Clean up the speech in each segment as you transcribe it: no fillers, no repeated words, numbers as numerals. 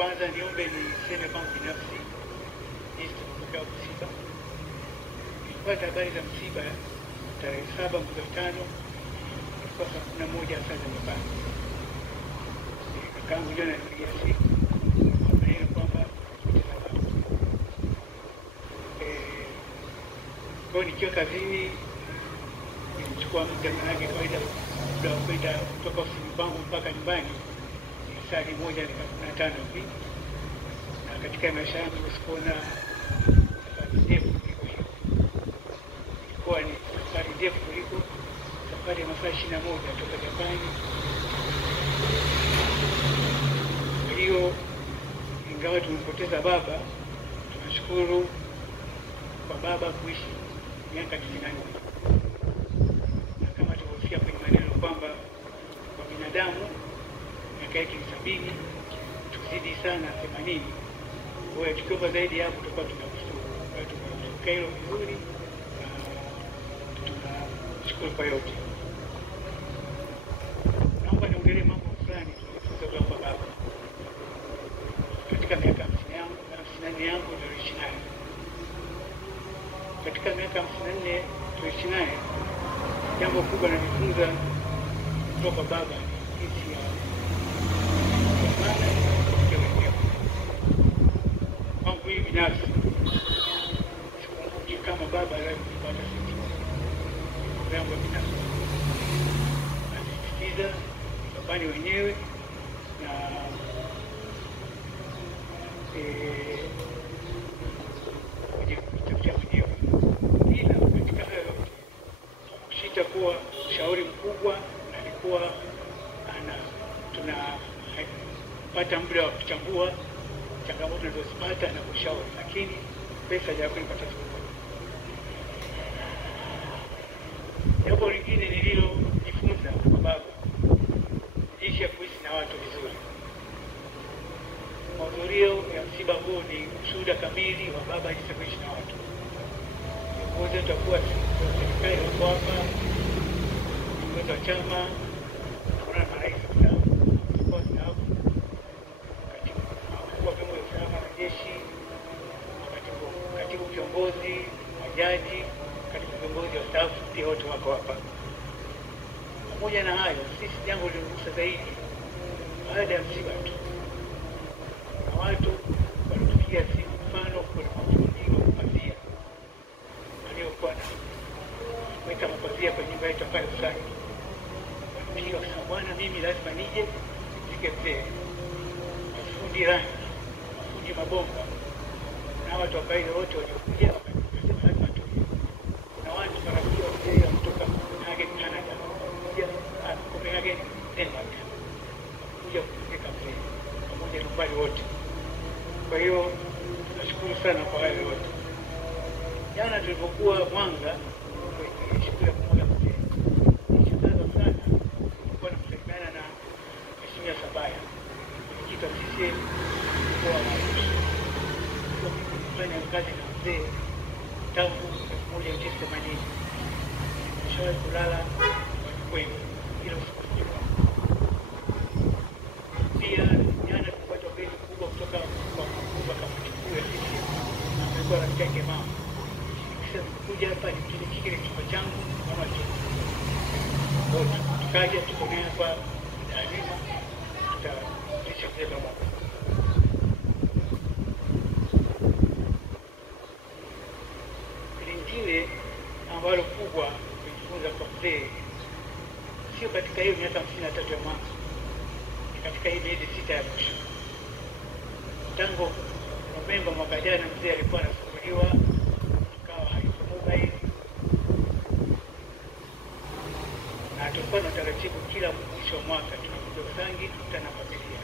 Kwanza niombe niseme kwangu binafsi, jinsi tulipokea msiba. Nilipata habari za msiba tarehe 7 mwezi wa 5 kwa saa 11 saa za nyumbani. Kakaangu jana alipigia simu kwamba kwamba kwa nikiwa kazini nilichukua muda manake kawaida muda wa kwenda kutoka ofisini kwangu mpaka nyumbani saa 1:15 hivi. Na katika maisha yangu sikuona safari ndefu kuliko hiyo. Ilikuwa ni safari ndefu kuliko safari ya masaa 21 kutoka Japani. Kwa hiyo ingawa tumepoteza baba, tunashukuru kwa baba kuishi miaka 94. Na kama tulivyosikia kwenye maneno kwamba kwa binadamu miaka yake ni 70, tuzidi sana 80. Kwa hiyo tukiomba zaidi hapo tutakuwa tunashukuru. Kwa hiyo tunapokea hilo vizuri na tunashukuru kwa yote. Naomba niongelee mambo fulani kutoka kwa baba. Katika miaka 54 yangu niliishi naye. Katika miaka 54 tuliishi naye, jambo kubwa najifunza kutoka kwa baba ni jinsi ya kwangu hii binafsi. Sikumbuki kama baba alipata sisi jambo binafsi. Alisisitiza babani wenyewe na kujitafutia mwenyewe. Ila katika hayo kusita kuwa ushauri mkubwa, na alikuwa tunapata muda wa kuchambua changamoto tunazozipata na kushauri, lakini pesa ya kunipata siku. Jambo lingine nililojifunza kwa baba, jinsi ya kuishi na watu vizuri. Mahudhurio ya msiba huu ni ushuhuda kamili wa baba jinsi ya kuishi na watu. Viongozi watakuwa serikali wako hapa, viongozi wa chama, kuna marais jeshi, katibu kiongozi, majaji, katibu viongozi wa staff, pia wote wako hapa. Pamoja na hayo, sisi jambo liligusa zaidi baada ya msiba tu. Na watu walitupigia simu, mfano kuna mafundi wa mapazia waliokuwa na weka mapazia kwenye nyumba yetu pale Usani. Walipiga wakasema, bwana, mimi lazima nije nipige mzee. Mafundi rangi, mabomba, na watu wa kawaida wote waliokuja wakasema lazima tuje. Kuna watu marafiki wa mzee kutoka Copenhagen, Canada, kuja Copenhagen, Denmark, kuja kupika mzee pamoja na mbali wote. Kwa hiyo tunashukuru sana kwa hayo yote. Jana tulipokuwa Mwanga kwenye shughuli ya kumwaga mzee, nilishangaza sana kulikuwa na kusalimiana na Mheshimiwa Sabaya, mwenyekiti wa CCM kwa kufanya kazi na mzee tangu 1980. Nishawahi kulala kwenu hilo sikujua. Pia jana tulipata ugeni kubwa kutoka kwa mkubwa kama mkuu ya sisi, na alikuwa rafiki yake mama. Kisha kuja hapa ni kile chumba changu kama chote. Tukaja tukonea hapa Dalima, tutatisha mzee pamoja. Lingine ambalo kubwa kujifunza kwa mzee, sio katika hiyo miaka 53 ya mwanzo, ni katika hii miezi 6 ya mwisho. Tangu Novemba mwaka jana mzee alikuwa anafunguliwa, akawa haifumuka hivi, na tulikuwa na taratibu kila mwisho wa mwaka tunakuja Usangi tukutana na familia.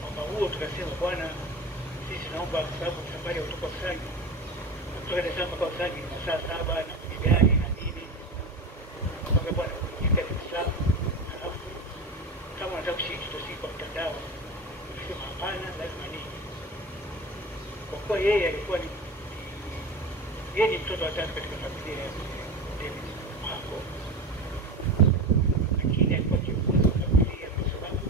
Mwaka huo tukasema, bwana, sisi naomba sababu safari ya kutoka Usangi kutoka Dar es Salaam kwa Usangi ni saa 7 na gari na nini. Kwa bwana kufika Dar es Salaam, alafu kama unataka kushiriki toshiki kwa mtandao, ukisema hapana lazima nini. Kwa kuwa yeye alikuwa ni mtoto wa tatu katika familia ya David Mhango, lakini alikuwa kiongozi wa familia kwa sababu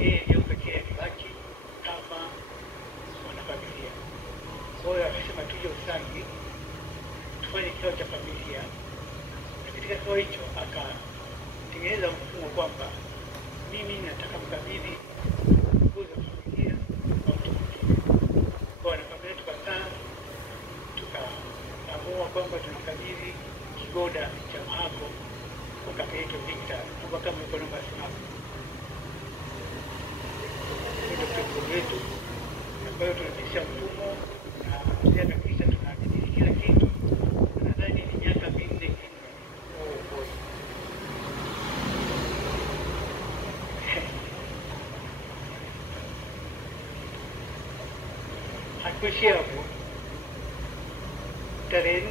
yeye ndio pekee alibaki tukatengeneza mfumo kwamba mimi nataka mkabidhi nguzo za familia kwa mtu mwingine. Kwa na familia tukakaa tukaamua kwamba tunakabidhi kigoda cha Mahako kwa kaka yetu Victor, kwa kama iko namba simama. Ndio kitu wetu ambayo tunapisha mfumo na pia kabisa tunabadili kila kitu. Nadhani ni miaka mingi hakuishia hapo. Tarehe 4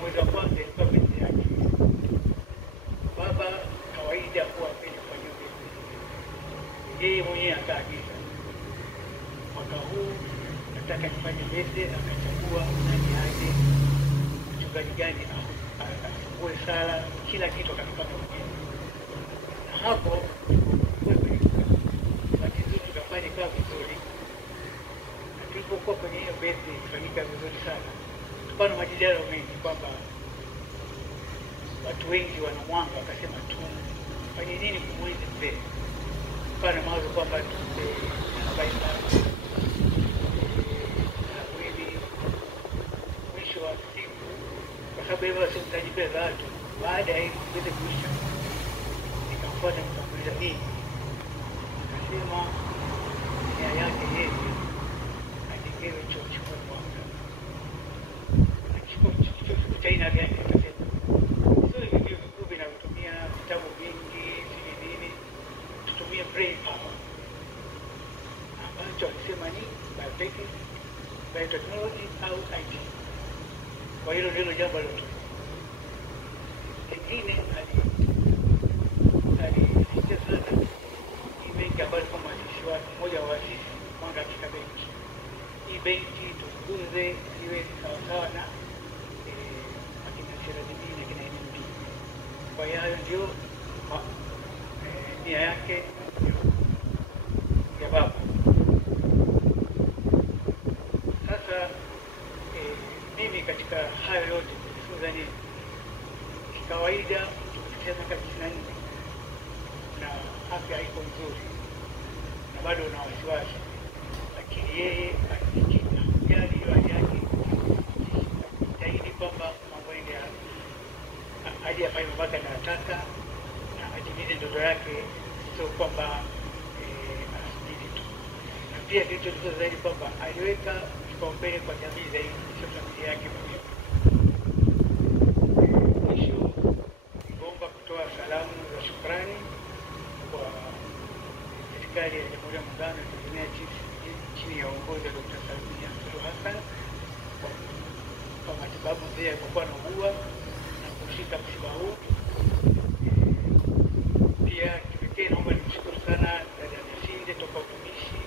mwezi wa kwanza ilikuwa birthday yake. Baba kawaida huwa apende kufanya birthday. Yeye mwenyewe akaagiza, mwaka huu nataka nifanye birthday, akachagua nani aje, mchungaji gani afungue sala, kila kitu akakipanga mwenyewe. Na hapo tukafanya kazi vizuri. Tulipokuwa kwenye hiyo birthday ilifanyika vizuri sana. Tukawa na majadiliano mengi kwamba watu wengi wanamwanga, wakasema fanye nini kumwenzi mzee. Tukawa na mawazo kwamba tupe baina mwili mwisho wa siku, kwa sababu hivyo sio mtajipe za watu. Baada ya hii kuweze kuisha, nikamfuata nikamuuliza nini, akasema nia yake yeye ajengewe chuo kikuu Mwanga. Chuo cha aina gani? Akasema sio hivi vikuu vinavyotumia vitabu vingi sijui nini, tutumie brain power, ambacho alisema ni biotechnology au IT. Kwa hilo ndilo jambo lote. Lingine alisisitiza sana hii benki ambayo kwa mwanzilishi wake, mmoja wa waasisi Mwanga Afrika Benki. Hii benki tukuze iwe sawasawa na akina CRDB na kina NMB. Kwa hiyo hayo ndio nia yake ya baba. Sasa mimi katika hayo yote kujifunza nini? Kawaida tukifikia miaka 94 na afya haiko nzuri na bado una wasiwasi, lakini yeye alijali hiyo hali yake, jitahidi kwamba mambo yende aje afanye mpaka anataka na atimize ndoto yake, sio kwamba asubiri tu. Na pia kilichotuza zaidi kwamba aliweka kipaumbele kwa jamii zaidi, sio familia yake mwenyewe. Mwisho niomba kutoa salamu za shukrani kwa serikali ya Jamhuri ya Muungano wa Tanzania chini ya uongozi wa Dr. Samia Suluhu Hassan kwa matibabu mzee alipokuwa anaugua na kushika msiba huu. Pia kipekee naomba nimshukuru sana dada Nesinde toka utumishi,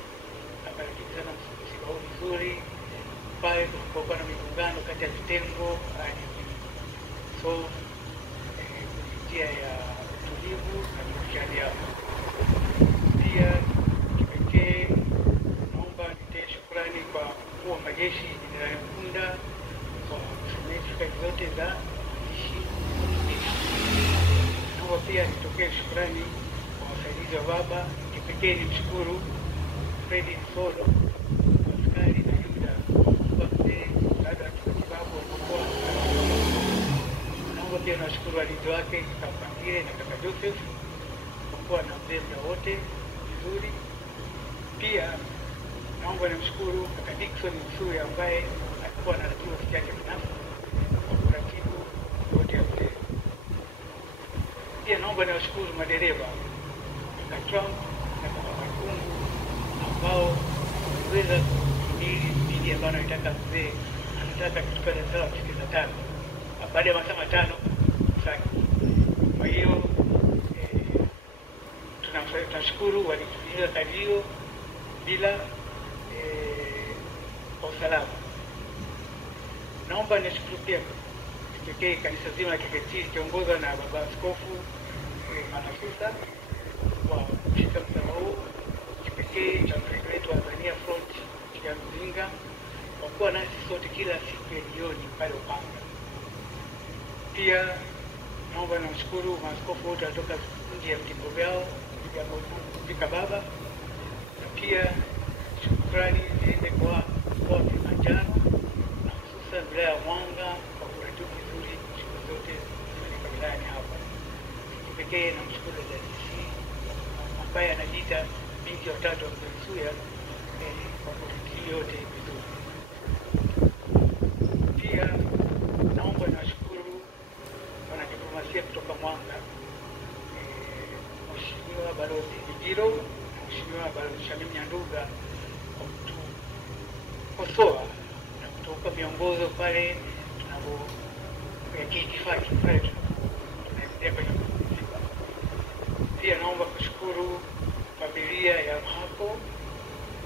abariki sana msiba huu vizuri. Pale tulipokuwa na migongano kati ya vitengo so njia ya utulivu na mshahari yao. Pia kipekee naomba nitoe shukrani kwa mkuu wa majeshi Jenerali Mkunda kwa usimamizi kazi zote za majeshi. Naomba pia nitokee shukrani kwa wasaidizi wa baba. Kipekee ni mshukuru Fredi Solo, askari na Yuda kwa mzee baada ya kitibabu walipokuwa. Naomba pia nashukuru walinzi wake kaka Pangile na kaka Joseph kwa kuwa na mzee muda wote vizuri. Pia naomba nimshukuru kaka Dickson Msuri ambaye alikuwa anaratibu ofisi yake binafsi kwa kuratibu yote ya mzee. Pia naomba niwashukuru madereva kaka Trump na kaka Makungu ambao waliweza kuhimili spidi ambayo anataka mzee, anataka kutoka Dar es Salaam 65 baada ya masaa 5 sasa. Kwa hiyo tunashukuru walitulia kalio bila usalama. Naomba nishukuru pia kipekee kanisa zima la KKKT kiongozwa na baba askofu Manasusa kwa kushika msalaba huu. Kipekee cha mfalme wetu wa Tanzania Front ya Mzinga kwa kuwa nasi sote kila siku ya jioni pale Upanga. Pia Naomba namshukuru maaskofu wote kutoka nje ya vijimbo vyao vya kufika Baba, na pia shukrani ziende kwa mkoa wa Kilimanjaro na hususan wilaya ya Mwanga kwa kuratibu vizuri shughuli zote zilizofanyika wilayani hapa. Kipekee namshukuru DC ambaye anajiita binti wa tatu wa Mzee Suya kwa kuratibu yote vizuri. Pia naomba niwashukuru wanadiplomasia kutoka Mwanga, Mheshimiwa Balozi Migiro na Mheshimiwa Balozi Shamim Nyanduga kwa kutukosoa na kutupa miongozo pale tunapokiitifaki pale tunaendelea kwenye msiba. Pia naomba kushukuru familia ya Mhako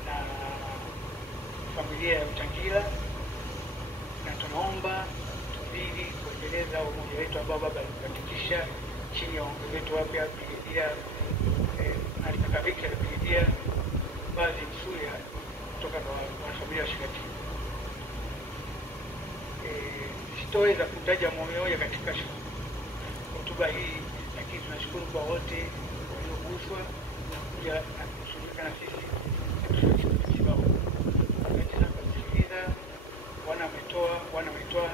na familia ya Mtangila, na tunaomba tuzidi kuendeleza umoja wetu ambao Baba alitupatikisha chini ya uongozi wetu wapya Brigedia alikakabiki Brigedia Bazi Msuya kutoka kwa wanafamilia wa Shirati. Sitoweza kutaja moja katika hotuba hii, lakini tunashukuru kwa wote walioguswa na kuja na kushughulika na sisi katika msiba huu. Wana wametoa